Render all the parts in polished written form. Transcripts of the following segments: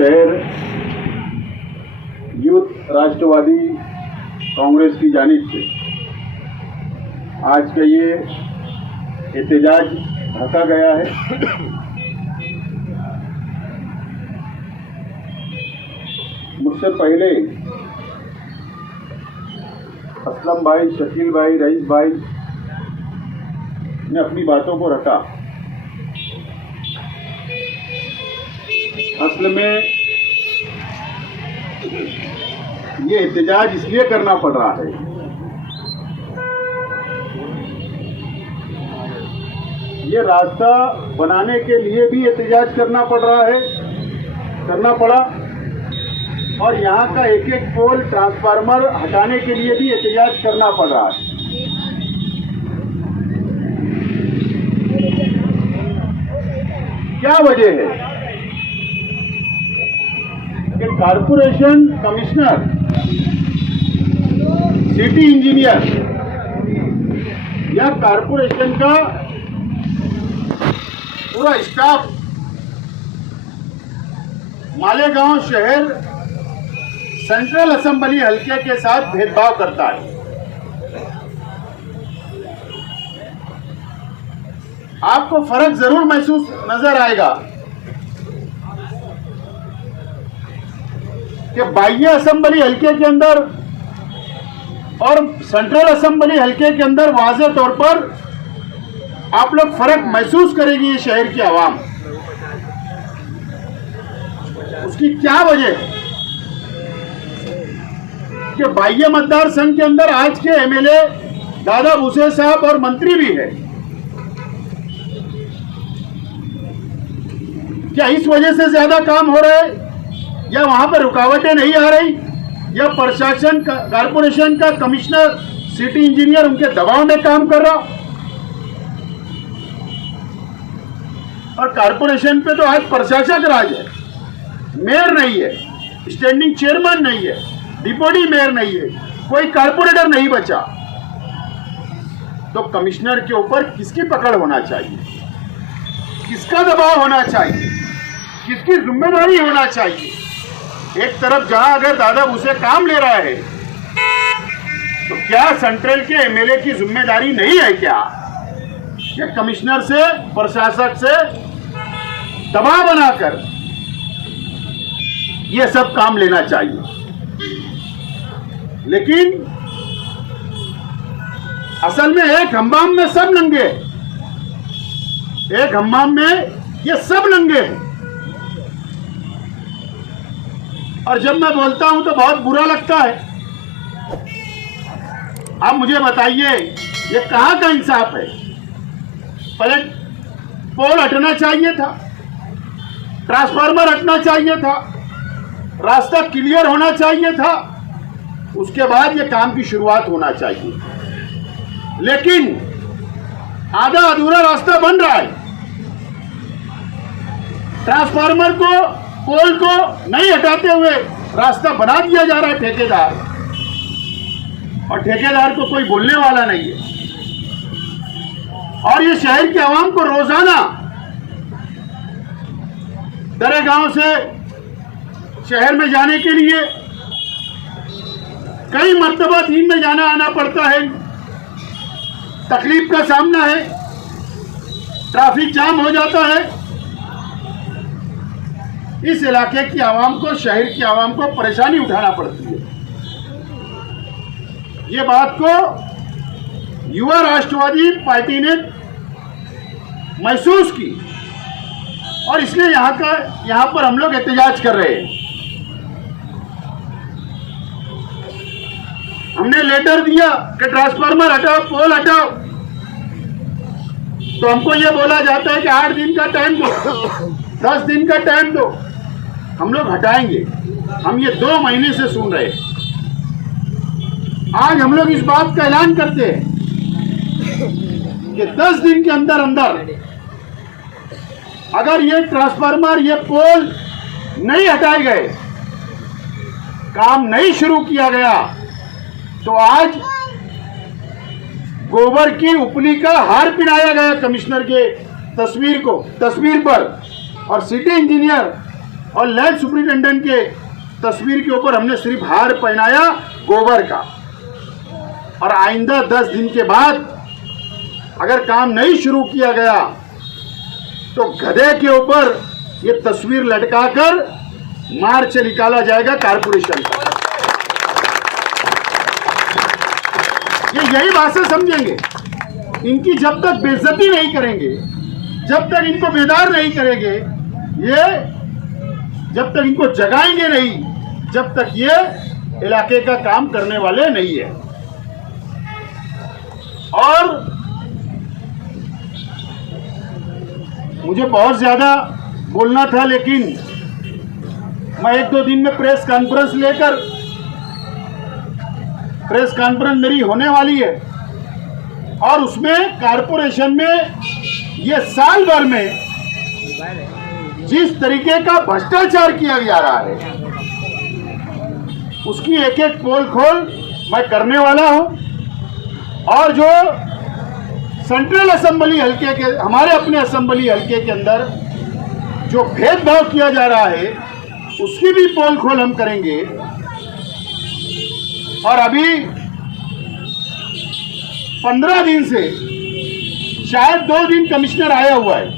शहर यूथ राष्ट्रवादी कांग्रेस की जानिब से आज का ये एहतजाज रखा गया है। मुझसे पहले असलम भाई, शकील भाई, रईस भाई ने अपनी बातों को रखा। असल में ये एहतजाज इसलिए करना पड़ रहा है, ये रास्ता बनाने के लिए भी एहतजाज करना पड़ा और यहाँ का एक एक पोल ट्रांसफार्मर हटाने के लिए भी एहतजाज करना पड़ रहा है। क्या वजह है कि कारपोरेशन कमिश्नर, सिटी इंजीनियर या कारपोरेशन का पूरा स्टाफ मालेगांव शहर सेंट्रल असेंबली हलके के साथ भेदभाव करता है। आपको फर्क जरूर महसूस नजर आएगा कि बाह्य असेंबली हलके के अंदर और सेंट्रल असेंबली हलके के अंदर वाज़ेह तौर पर आप लोग फर्क महसूस करेंगे। ये शहर की आवाम, उसकी क्या वजह है कि बाह्य मतदार संघ के अंदर आज के एमएलए दादा भूसे साहब और मंत्री भी है। क्या इस वजह से ज्यादा काम हो रहा है, या वहां पर रुकावटें नहीं आ रही, या प्रशासन कारपोरेशन का कमिश्नर, सिटी इंजीनियर उनके दबाव में काम कर रहा? और कारपोरेशन पे तो आज प्रशासक राज है, मेयर नहीं है, स्टैंडिंग चेयरमैन नहीं है, डिप्टी मेयर नहीं है, कोई कारपोरेटर नहीं बचा। तो कमिश्नर के ऊपर किसकी पकड़ होना चाहिए, किसका दबाव होना चाहिए, किसकी जिम्मेदारी होना चाहिए? एक तरफ जहां अगर दादा भूसे काम ले रहा है तो क्या सेंट्रल के एमएलए की जिम्मेदारी नहीं है क्या कमिश्नर से, प्रशासक से दबाव बनाकर यह सब काम लेना चाहिए? लेकिन असल में एक हम्माम में सब नंगे, एक हम्माम में ये सब नंगे हैं। और जब मैं बोलता हूं तो बहुत बुरा लगता है। आप मुझे बताइए, ये कहां का इंसाफ है? पहले पोल हटना चाहिए था, ट्रांसफार्मर हटना चाहिए था, रास्ता क्लियर होना चाहिए था, उसके बाद ये काम की शुरुआत होना चाहिए। लेकिन आधा अधूरा रास्ता बन रहा है। ट्रांसफार्मर को, पोल को नहीं हटाते हुए रास्ता बना दिया जा रहा है ठेकेदार, और ठेकेदार को कोई बोलने वाला नहीं है। और ये शहर की आवाम को रोजाना दरेगांव से शहर में जाने के लिए कई मर्तबा दिन में जाना आना पड़ता है, तकलीफ का सामना है, ट्रैफिक जाम हो जाता है। इस इलाके की आवाम को, शहर की आवाम को परेशानी उठाना पड़ती है। ये बात को युवा राष्ट्रवादी पार्टी ने महसूस की और इसलिए यहां पर हम लोग एहतजाज कर रहे हैं। हमने लेटर दिया कि ट्रांसफार्मर हटाओ, पोल हटाओ, तो हमको ये बोला जाता है कि 8 दिन का टाइम दो, 10 दिन का टाइम दो, हम लोग हटाएंगे। हम ये 2 महीने से सुन रहे हैं। आज हम लोग इस बात का ऐलान करते हैं कि 10 दिन के अंदर अंदर अगर ये ट्रांसफार्मर, ये पोल नहीं हटाए गए, काम नहीं शुरू किया गया, तो आज गोबर की उपली का हार पहनाया गया कमिश्नर के तस्वीर पर, और सिटी इंजीनियर और लैंड सुपरिटेंडेंट के तस्वीर के ऊपर हमने सिर्फ हार पहनाया गोबर का। और आइंदा 10 दिन के बाद अगर काम नहीं शुरू किया गया तो गधे के ऊपर ये तस्वीर लटकाकर मार्च निकाला जाएगा कारपोरेशन का। ये यही भाषा समझेंगे। इनकी जब तक बेइज्जती नहीं करेंगे, जब तक इनको बेदार नहीं करेंगे, ये जब तक इनको जगाएंगे नहीं, जब तक ये इलाके का काम करने वाले नहीं है। और मुझे बहुत ज्यादा बोलना था, लेकिन मैं 1-2 दिन में प्रेस कॉन्फ्रेंस मेरी होने वाली है और उसमें कारपोरेशन में ये साल भर में जिस तरीके का भ्रष्टाचार किया जा रहा है उसकी एक-एक पोल खोल मैं करने वाला हूं। और जो सेंट्रल असेंबली हल्के के, हमारे अपने असेंबली हल्के के अंदर जो भेदभाव किया जा रहा है उसकी भी पोल खोल हम करेंगे। और अभी 15 दिन से शायद 2 दिन कमिश्नर आया हुआ है।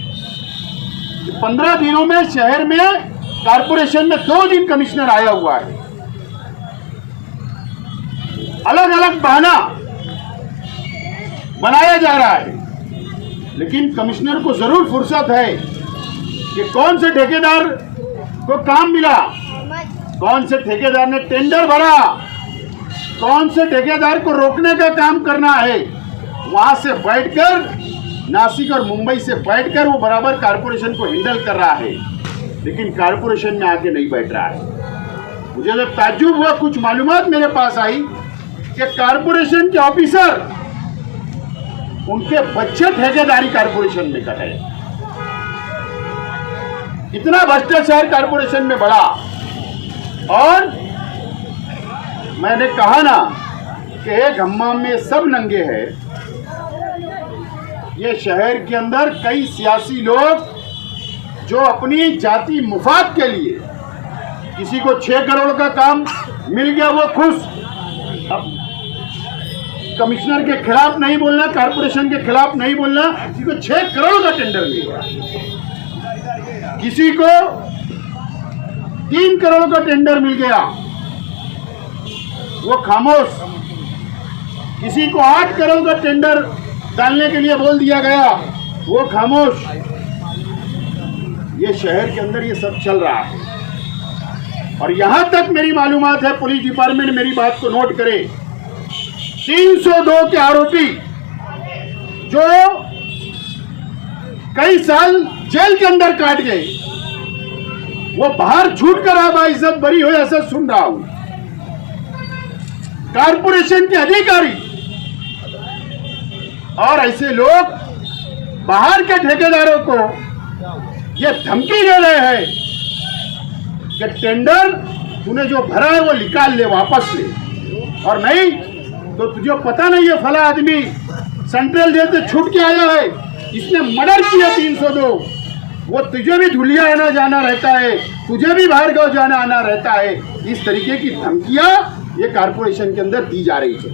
15 दिनों में शहर में कारपोरेशन में 2 दिन कमिश्नर आया हुआ है। अलग अलग बहाना बनाया जा रहा है, लेकिन कमिश्नर को जरूर फुर्सत है कि कौन से ठेकेदार को काम मिला, कौन से ठेकेदार ने टेंडर भरा, कौन से ठेकेदार को रोकने का काम करना है। वहां से बैठकर, नासिक और मुंबई से बैठकर वो बराबर कारपोरेशन को हैंडल कर रहा है, लेकिन कारपोरेशन में आके नहीं बैठ रहा है। मुझे जब ताज्जुब हुआ, कुछ मालूमात मेरे पास आई कि कारपोरेशन के ऑफिसर, उनके बच्चे ठेकेदारी कारपोरेशन में कर रहे हैं। इतना भ्रष्टाचार कारपोरेशन में बढ़ा। और मैंने कहा ना कि एक हम्माम में सब नंगे हैं। ये शहर के अंदर कई सियासी लोग जो अपनी जाति मुफाद के लिए, किसी को 6 करोड़ का काम मिल गया वो खुश, अब कमिश्नर के खिलाफ नहीं बोलना, कारपोरेशन के खिलाफ नहीं बोलना, किसी को 6 करोड़ का टेंडर मिल गया, किसी को 3 करोड़ का टेंडर मिल गया, वो खामोश, किसी को 8 करोड़ का टेंडर डालने के लिए बोल दिया गया, वो खामोश। ये शहर के अंदर ये सब चल रहा है। और यहां तक मेरी मालूमात है, पुलिस डिपार्टमेंट मेरी बात को नोट करे, 302 के आरोपी जो कई साल जेल के अंदर काट गए, वो बाहर छूट कर अब इज्जत बरी हो, ऐसा सुन रहा हूं। कारपोरेशन के अधिकारी और ऐसे लोग बाहर के ठेकेदारों को ये धमकी दे रहे हैं कि टेंडर तूने जो भरा है वो निकाल ले, वापस ले, और नहीं तो तुझे पता नहीं है फला आदमी सेंट्रल जेल से छूट के आया है, इसने मर्डर किया 302, वो तुझे भी धुलिया आना जाना रहता है, तुझे भी बाहर गांव जाना आना रहता है। इस तरीके की धमकियां ये कारपोरेशन के अंदर दी जा रही है।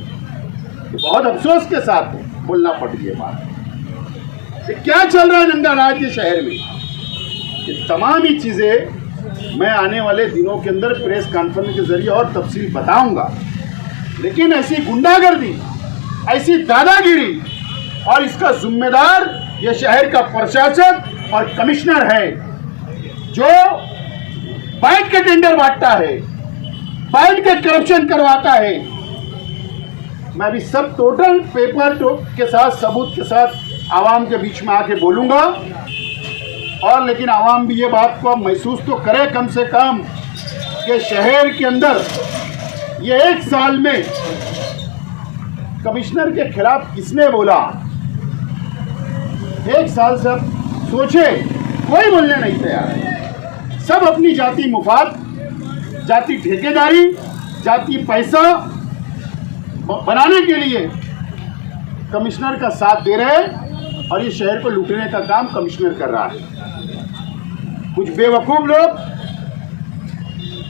बहुत अफसोस के साथ बोलना पड़ गई बात। ये क्या चल रहा है नंगा राज के शहर में, ये तमाम ही चीजें मैं आने वाले दिनों के अंदर प्रेस कॉन्फ्रेंस के जरिए और तफसील बताऊंगा। लेकिन ऐसी गुंडागर्दी, ऐसी दादागिरी, और इसका जिम्मेदार ये शहर का प्रशासक और कमिश्नर है, जो बैठ के टेंडर बांटता है, बैठ के करप्शन करवाता है। मैं अभी सब टोटल पेपर के साथ, सबूत के साथ आवाम के बीच में आके बोलूंगा। और लेकिन आवाम भी ये बात को महसूस तो करे कम से कम कि शहर के अंदर ये 1 साल में कमिश्नर के खिलाफ किसने बोला। 1 साल से अब सोचे, कोई बोलने नहीं तैयार है। सब अपनी जाति मुफाद, जाति ठेकेदारी, जाति पैसा बनाने के लिए कमिश्नर का साथ दे रहे हैं, और ये शहर को लूटने का काम कमिश्नर कर रहा है। कुछ बेवकूफ लोग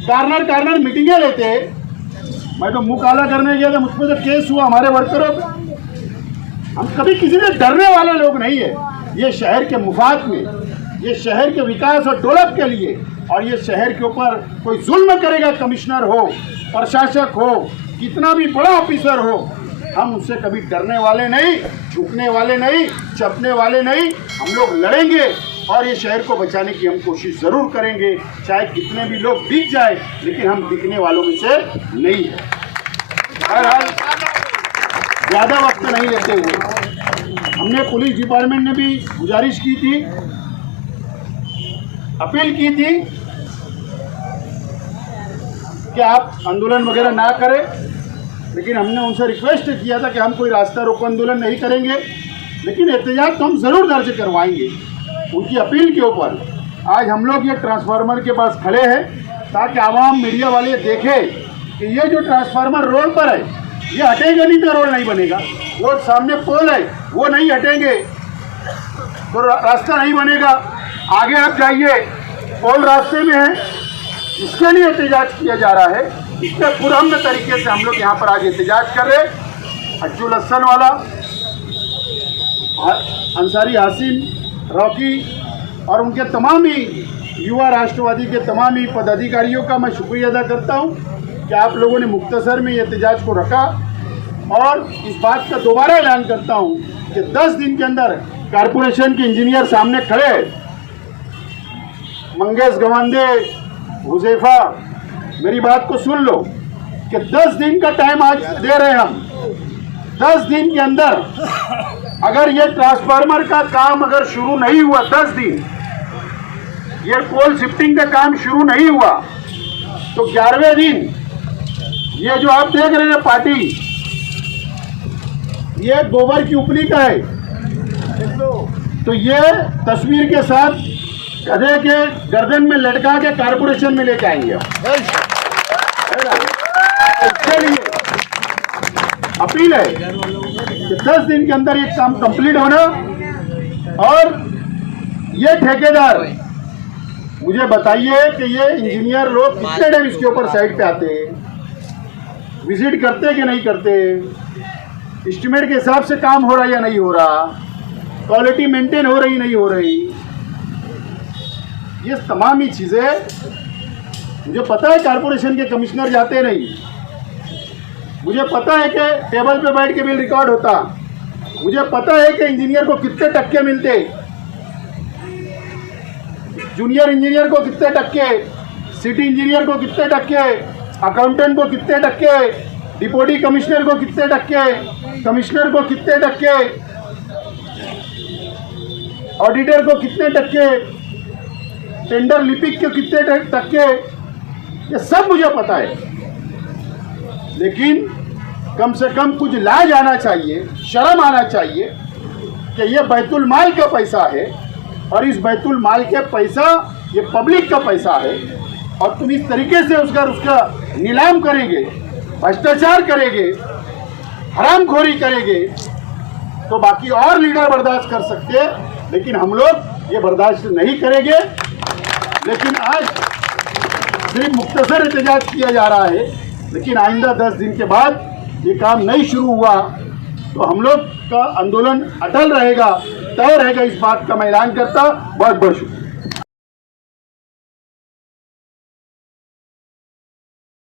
कार्नर मीटिंगें लेते। मैं तो मुंह काला करने गया था, मुझ पर तो केस हुआ हमारे वर्करों पर। हम कभी किसी से डरने वाले लोग नहीं है। ये शहर के मुफाद में, ये शहर के विकास और डेवलप के लिए, और ये शहर के ऊपर कोई जुल्म करेगा, कमिश्नर हो, प्रशासक हो, कितना भी बड़ा ऑफिसर हो, हम उससे कभी डरने वाले नहीं, झुकने वाले नहीं, चपने वाले नहीं। हम लोग लड़ेंगे और ये शहर को बचाने की हम कोशिश ज़रूर करेंगे, चाहे कितने भी लोग दिख जाए, लेकिन हम दिखने वालों में से नहीं है। बहरहाल ज़्यादा वक्त नहीं लेते हुए, हमने पुलिस डिपार्टमेंट ने भी गुजारिश की थी, अपील की थी कि आप आंदोलन वगैरह ना करें, लेकिन हमने उनसे रिक्वेस्ट किया था कि हम कोई रास्ता रोको आंदोलन नहीं करेंगे, लेकिन एहतजाज तो हम ज़रूर दर्ज करवाएंगे। उनकी अपील के ऊपर आज हम लोग ये ट्रांसफार्मर के पास खड़े हैं, ताकि आवाम मीडिया वाले देखें कि ये जो ट्रांसफार्मर रोड पर है, ये हटेगा नहीं तो रोड नहीं बनेगा। वो सामने पोल है, वो नहीं हटेंगे तो रास्ता नहीं बनेगा। आगे आप जाइए, पोल रास्ते में है, इसके लिए एहतजाज किया जा रहा है। इसके पुरअमन तरीके से हम लोग यहाँ पर आज एहतजाज कर रहे हैं। अज्जुल हसन वाला, अंसारी हासिम, रॉकी और उनके तमाम ही युवा राष्ट्रवादी के तमाम ही पदाधिकारियों का मैं शुक्रिया अदा करता हूँ कि आप लोगों ने मुख्तसर में एहतजाज को रखा। और इस बात का दोबारा ऐलान करता हूँ कि 10 दिन के अंदर कारपोरेशन के इंजीनियर सामने खड़े, मंगेश गवांदे, हुजैफा, मेरी बात को सुन लो कि 10 दिन का टाइम आज दे रहे हैं हम। 10 दिन के अंदर अगर ये ट्रांसफार्मर का काम अगर शुरू नहीं हुआ, 10 दिन ये पोल शिफ्टिंग का काम शुरू नहीं हुआ, तो 11वें दिन ये जो आप देख रहे हैं पार्टी, ये गोबर की उपली का है, तो ये तस्वीर के साथ गधे के गर्दन में लटका के कारपोरेशन में लेके आएंगे। इसके लिए अपील है कि 10 दिन के अंदर ये काम कंप्लीट होना। और ये ठेकेदार मुझे बताइए कि ये इंजीनियर लोग कितने टाइम इसके ऊपर साइड पे आते हैं, विजिट करते कि नहीं करते, एस्टिमेट के हिसाब से काम हो रहा या नहीं हो रहा, क्वालिटी मेंटेन हो रही नहीं हो रही, ये तमाम ही चीज़ें मुझे पता है। कारपोरेशन के कमिश्नर जाते नहीं, मुझे पता है कि टेबल पे बैठ के बिल रिकॉर्ड होता, मुझे पता है कि इंजीनियर को कितने टक्के मिलते, जूनियर इंजीनियर को कितने टक्के, सिटी इंजीनियर को कितने टक्के, अकाउंटेंट को कितने टक्के, डिप्टी कमिश्नर को कितने टक्के, कमिश्नर को कितने टक्के, ऑडिटर को कितने टक्के, टेंडर लिपिक को कितने टक्के, ये सब मुझे पता है। लेकिन कम से कम कुछ लाज आना चाहिए, शर्म आना चाहिए कि ये बैतुल माल का पैसा है, और इस बैतुल माल के पैसा ये पब्लिक का पैसा है, और तुम इस तरीके से उसका नीलाम करेंगे, भ्रष्टाचार करेंगे, हरामखोरी करेंगे, तो बाकी और लीडर बर्दाश्त कर सकते हैं, लेकिन हम लोग ये बर्दाश्त नहीं करेंगे। लेकिन आज सिर्फ मुख्तसर एहतजाज किया जा रहा है, लेकिन आइंदा 10 दिन के बाद ये काम नहीं शुरू हुआ तो हम लोग का आंदोलन अटल रहेगा, तय रहेगा। इस बात का मैं ऐलान करता। बहुत बहुत शुक्रिया।